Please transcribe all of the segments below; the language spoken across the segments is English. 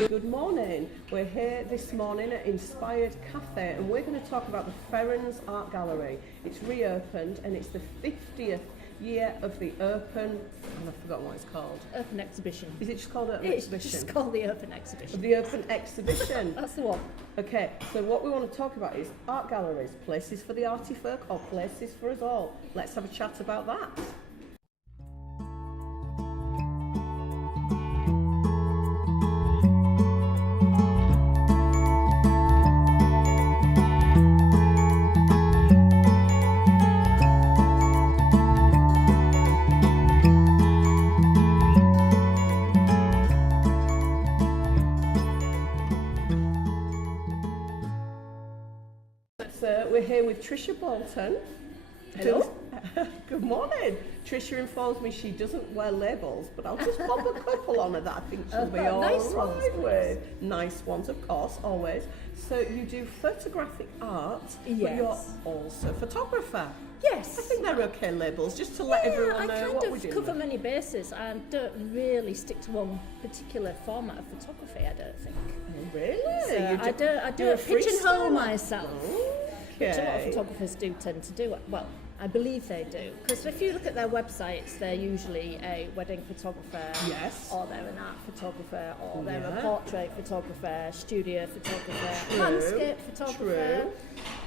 Good morning. We're here this morning at Inspired Cafe and we're going to talk about the Ferens Art Gallery. It's reopened and it's the 50th year of the Open, and I've forgotten what it's called. Open Exhibition. Is it just called Open Exhibition? It's just called the Open Exhibition. The Open Exhibition. That's the one. Okay, so what we want to talk about is art galleries, places for the arty folk or places for us all. Let's have a chat about that. So we're here with Tricia Boulton. Hello. Good morning. Tricia informs me she doesn't wear labels, but I'll just pop a couple on her that I think she'll be all nice right ones, with. Nice ones, of course, always. So you do photographic art, but Yes. you're also a photographer. Yes. I think they're okay labels, just to let everyone know what we I do. kind of cover many bases and don't really stick to one particular format of photography, I don't think. Oh, really? So I do a don't pigeonhole freestyle? myself, which a lot of Okay. photographers do tend to do. Well, I believe they do, because if you look at their websites, they're usually a wedding photographer, Yes. or they're an art photographer, or they're Yeah. a portrait photographer, studio photographer, True. landscape photographer. True.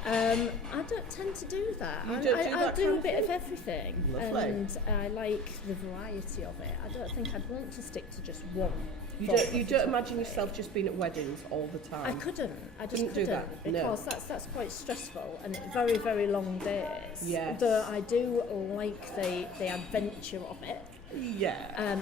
I don't tend to do that. You I don't do that do kind a of bit thing? of everything, Lovely. and I like the variety of it. I don't think I'd want to stick to just one. You form don't of imagine photography. yourself just being at weddings all the time? I couldn't. I just Couldn't do couldn't, that, no. because that's quite stressful and very, very long days. Yes. Though I do like the adventure of it, Yeah.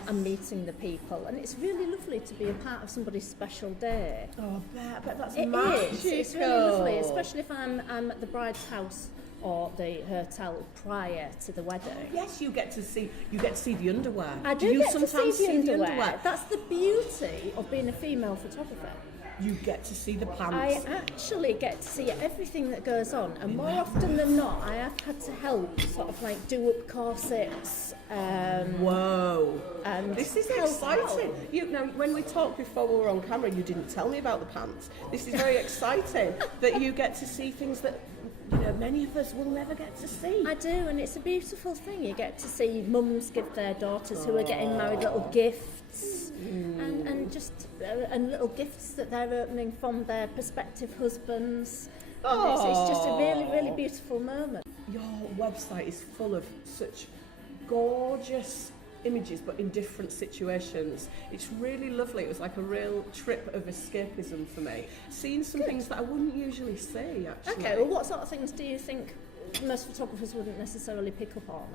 and meeting the people, and it's really lovely to be a part of somebody's special day. Oh, I bet that's It magical. is. It's really lovely, especially if I'm at the bride's house or the hotel prior to the wedding. Yes, you get to see the underwear. I do you get to sometimes see the underwear. That's the beauty of being a female photographer. You get to see the pants. I actually get to see everything that goes on, and more often than not, I have had to help sort of like do up corsets. Whoa! And This is help exciting. out. You know, when we talked before we were on camera, you didn't tell me about the pants. This is very exciting that you get to see things that many of us will never get to see. I do, and it's a beautiful thing. You get to see mums give their daughters who are getting married little gifts, and just and little gifts that they're opening from their prospective husbands. And it's just a really, really beautiful moment. Your website is full of such gorgeous images, but in different situations. It's really lovely. It was like a real trip of escapism for me. Seeing some things that I wouldn't usually see, actually. Okay, well, what sort of things do you think most photographers wouldn't necessarily pick up on?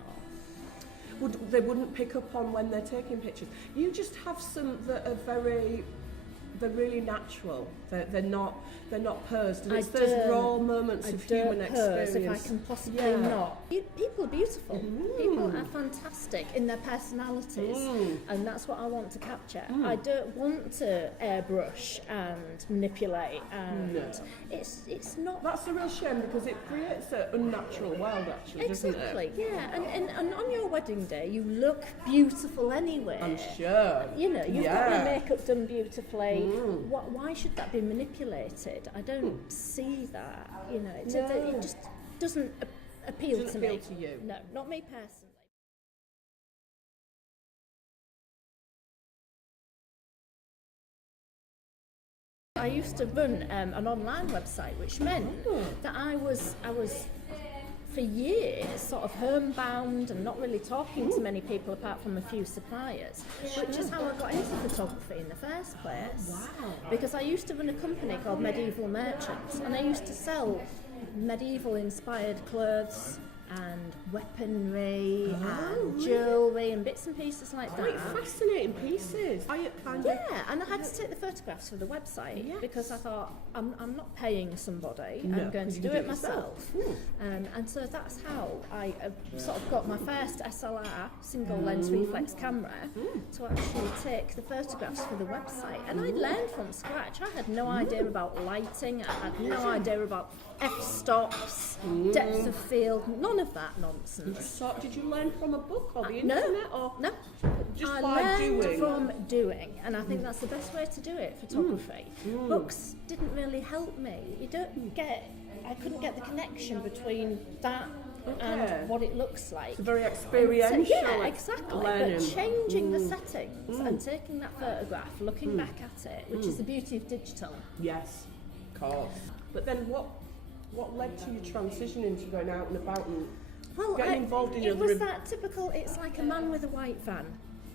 Or? They wouldn't pick up on when they're taking pictures. You just have some that are they're really natural. They're not posed, and it's those raw moments of human experience. If I can possibly not. People are beautiful. People are fantastic in their personalities, and that's what I want to capture. I don't want to airbrush and manipulate, and it's not. That's a real shame because it creates an unnatural world, actually, doesn't it? Exactly, yeah. And on your wedding day, you look beautiful anyway. I'm sure. You've got your makeup done beautifully. Why should that be manipulated? I don't see that. It just doesn't appeal to me. To you. No, not me personally. I used to run an online website, which meant that I was for years sort of homebound and not really talking to many people apart from a few suppliers, which is how I got into photography in the first place. Wow. Because I used to run a company called Medieval Merchants, and I used to sell medieval inspired clothes and weaponry and jewellery and bits and pieces like Quite that. fascinating pieces. Yeah, and I had to take the photographs for the website because I thought I'm not paying somebody. No, I'm going to you do can it myself. And so that's how I sort of got my first SLR single lens reflex camera to actually take the photographs for the website. And I learned from scratch. I had no idea about lighting. I had no idea about f-stops, depth of field, none of that nonsense. So, did you learn from a book or the No, internet? Or no. just I by learned doing? from doing, and I think that's the best way to do it, photography. Books didn't really help me. I couldn't get the connection between that and what it looks like. It's very experiential. Yeah, exactly. learning. But changing the settings and taking that photograph, looking back at it, which is the beauty of digital. Yes, of course. But then what led to you transitioning to going out and about and getting involved in it was that typical, it's like a man with a white van.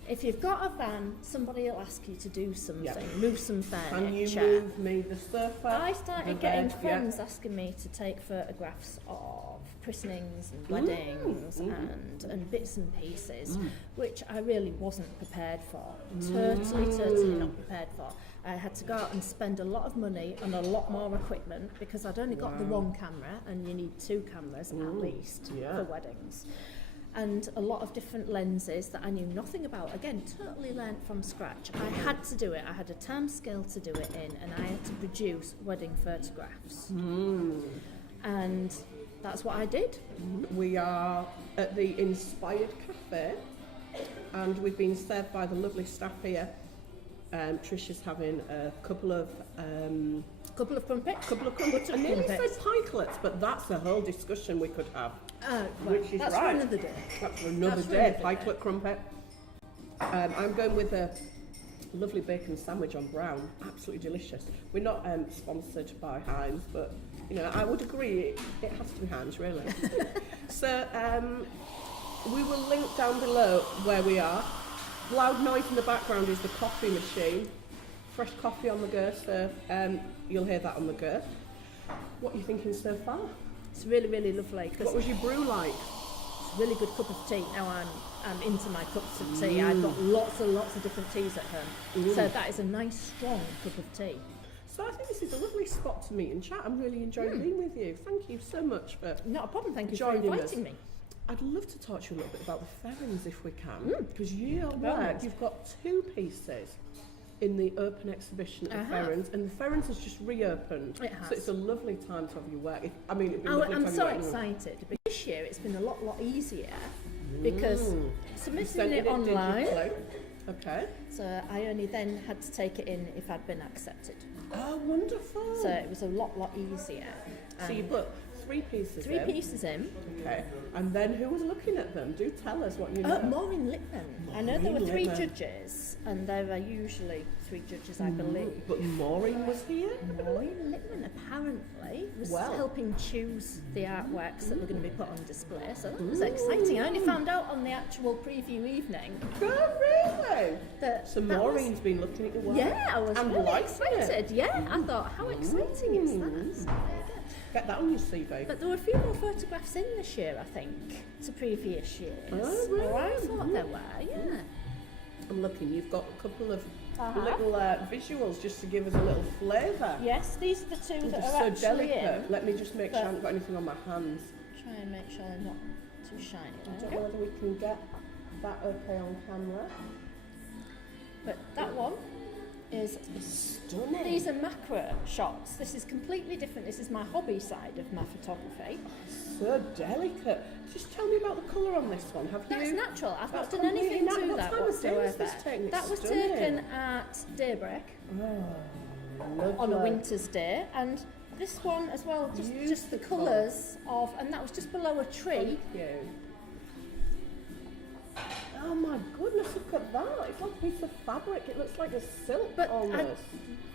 If you've got a van, somebody will ask you to do something, move some furniture. Can you move me the sofa? I started getting friends asking me to take photographs of christenings and weddings and bits and pieces, which I really wasn't prepared for. Totally not prepared for. I had to go out and spend a lot of money on a lot more equipment because I'd only got the one camera, and you need 2 cameras at least for weddings. And a lot of different lenses that I knew nothing about. Again, totally learnt from scratch. I had to do it. I had a time scale to do it in, and I had to produce wedding photographs. And that's what I did. We are at the Inspired Cafe, and we've been served by the lovely staff here. Tricia's having a couple of crumpets. I nearly said pikelets, but that's a whole discussion we could have. Which is that's right. for another day. That's for another day. Pikelet crumpet. I'm going with a lovely bacon sandwich on brown. Absolutely delicious. We're not sponsored by Heinz, but you know, I would agree it has to be Heinz, really. So we will link down below where we are. Loud noise in the background is the coffee machine. Fresh coffee on the go, so you'll hear that on the go. What are you thinking so far? It's really, really lovely. What was your brew like? It's a really good cup of tea. Now I'm into my cups of tea. I've got lots and lots of different teas at home. So that is a nice, strong cup of tea. So I think this is a lovely spot to meet and chat. I'm really enjoying being with you. Thank you so much for Not a problem. Thank you for joining inviting us. me. I'd love to talk to you a little bit about the Ferens if we can, because your work, you've got 2 pieces in the Open Exhibition at the Ferens, and the Ferens has just reopened. It has. So it's a lovely time to have your work. It'd be lovely I'm to have so your work. excited. But this year it's been a lot easier because submitting Sent it online. digitally. Okay. So I only then had to take it in if I'd been accepted. Oh, wonderful. So it was a lot easier. So you put 3 pieces Three in. pieces in. Okay. And then who was looking at them? Do tell us what you know. Maureen Lippman. I know there were Maureen 3 Lippman. judges, and there are usually 3 judges, I believe. But Maureen was here? Maureen Lippman apparently was helping choose the artworks that were going to be put on display, so that was exciting. I only found out on the actual preview evening. Oh, really? So Maureen's been looking at your work. Yeah, I was and really liking it. excited. Yeah, I thought, how exciting is that? So, Get that on your CV. but there were a few more photographs in this year, I think, to previous years. Oh, really? Or I thought there were, yeah. I'm looking, you've got a couple of little visuals just to give us a little flavour. Yes, these are the 2 that They're are so actually delicate. in. Let me just make sure I haven't got anything on my hands. Try and make sure they're not too shiny. I don't know whether we can get that okay on camera. But that one is Stunning. these are macro shots. This is completely different. This is my hobby side of my photography. So delicate. Just tell me about the colour on this one. Have That's you? natural. I've not That's done anything completely to What that time of day was whatsoever. this taken? That It's was stunning. taken at daybreak on a winter's day, and this one as well. Just the Beautiful. colours of, and that was just below a tree. Thank you. Oh my goodness, look at that. It's like a piece of fabric. It looks like a silk But almost.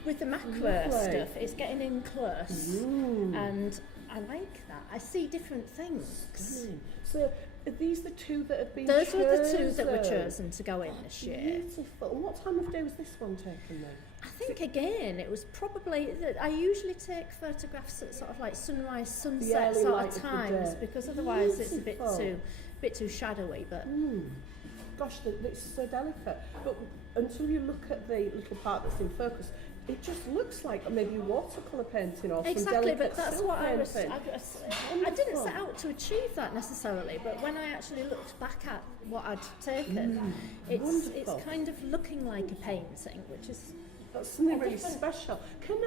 with the macro Lovely. stuff, it's getting in close, and I like that. I see different things. Stunning. So are these the 2 that have been Those chosen? were the 2 that were chosen to go in this year. Beautiful. And what time of day was this one taken then? I think again, it was probably that I usually take photographs at sort of like sunrise, sunset early sort light of of the times day. because otherwise it's a Beautiful. bit too shadowy. But Gosh, it's so delicate. But until you look at the little part that's in focus, it just looks like maybe watercolour painting or some exactly, delicate but that's silk what I painting. I didn't set out to achieve that necessarily, but when I actually looked back at what I'd taken, it's Wonderful. kind of looking like a painting, which is That's something really special. Can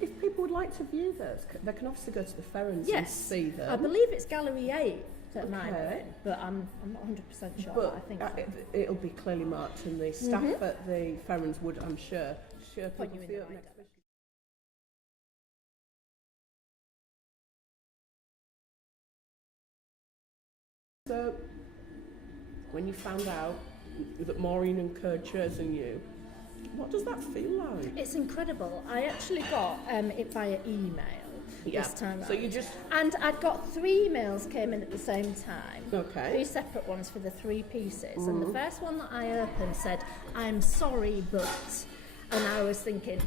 if people would like to view those, they can obviously go to the Ferens and yes. see them. I believe it's Gallery 8. that might be, but I'm not 100% sure. But I think it'll be clearly marked, and the staff at the Ferens would, I'm sure, point you in the the right Open direction. Exhibition. So, when you found out that Maureen and Kerr had chosen you, what does that feel like? It's incredible. I actually got it via email this time So round. you just... And I'd got 3 emails came in at the same time. Okay. 3 separate ones for the 3 pieces. And the first one that I opened said, "I'm sorry, but..." And I was thinking,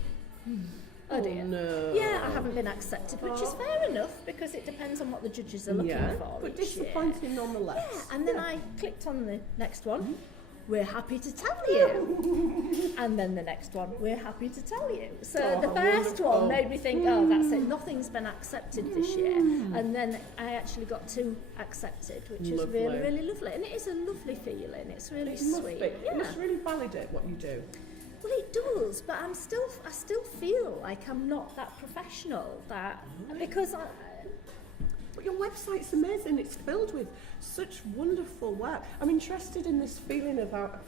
oh dear. No. Yeah, I haven't been accepted, which is fair enough because it depends on what the judges are looking for. But each year. disappointing nonetheless. Yeah, and then I clicked on the next one. We're happy to tell you. And then the next one, we're happy to tell you. So the first one made me think, oh, that's it. Nothing's been accepted this year. And then I actually got 2 accepted, which is really, really lovely. And it is a lovely feeling. It's really sweet. It must really validate what you do. Well, it does, but I still feel like I'm not that professional. Because But your website's amazing. It's filled with such wonderful work. I'm interested in this feeling about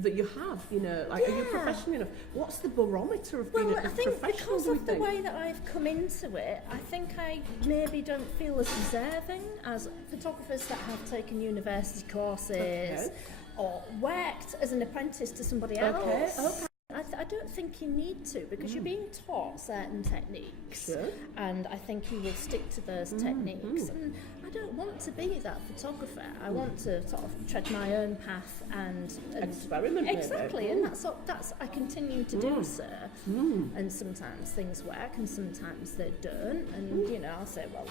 that you have, you know, like, are you professional enough? What's the barometer of being a I think professional? because of the way that I've come into it, I think I maybe don't feel as deserving as photographers that have taken university courses or worked as an apprentice to somebody else. Okay. I don't think you need to, because you're being taught certain techniques, and I think you will stick to those techniques. And I don't want to be that photographer. I want to sort of tread my own path and experiment. Exactly, and that's I continue to do so. And sometimes things work, and sometimes they don't. And you know, I'll say, well,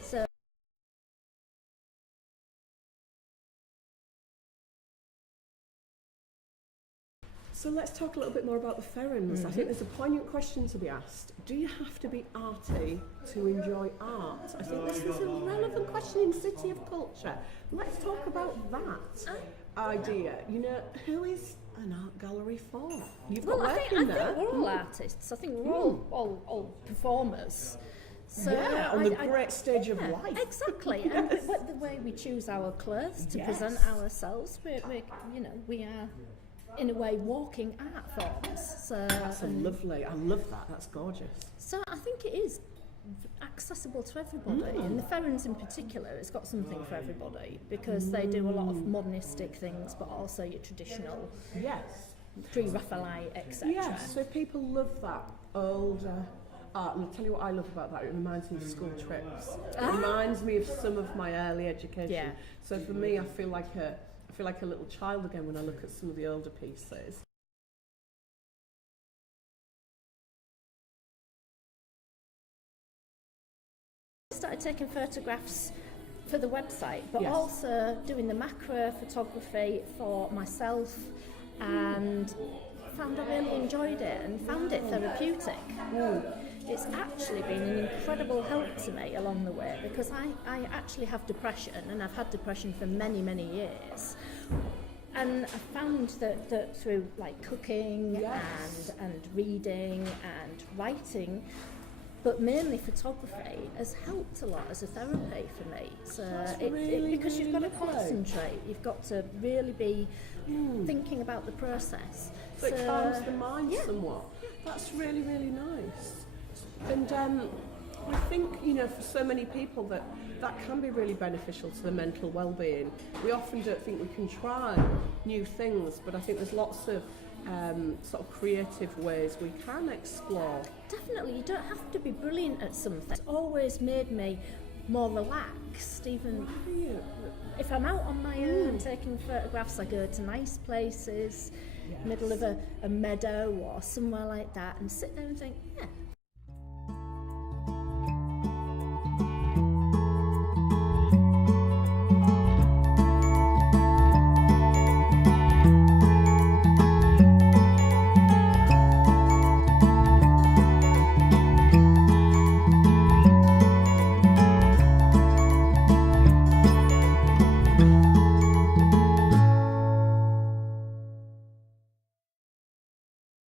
so. So let's talk a little bit more about the Ferens. I think there's a poignant question to be asked. Do you have to be arty to enjoy art? I think this is a relevant question in City of Culture. Let's talk about that idea. You know, who is an art gallery for? You've got work in there. I think we're all artists. I think we're all performers. So on the great stage of life. Exactly. And the way we choose our clothes to present ourselves, we are, in a way, walking art forms. So that's lovely. I love that. That's gorgeous. So I think it is accessible to everybody, and the Ferens in particular, it's got something for everybody because they do a lot of modernistic things, but also your traditional, pre-Raphaelite, etc. Yes. So people love that older art, and I'll tell you what I love about that. It reminds me of school trips. It reminds me of some of my early education. Yeah. So for me, I feel like a little child again when I look at some of the older pieces. I started taking photographs for the website, but also doing the macro photography for myself, and found I really enjoyed it and found it therapeutic. It's actually been an incredible help to me along the way, because I actually have depression, and I've had depression for many, many years. And I found that through like cooking and reading and writing, but mainly photography, has helped a lot as a therapy for me. So because you've got to concentrate, you've got to really be thinking about the process. So it calms the mind somewhat. That's really, really nice. And I think, you know, for so many people that can be really beneficial to their mental well-being. We often don't think we can try new things, but I think there's lots of sort of creative ways we can explore. Definitely, you don't have to be brilliant at something. It's always made me more relaxed, even if I'm out on my own taking photographs. I go to nice places, middle of a meadow or somewhere like that, and sit there and think,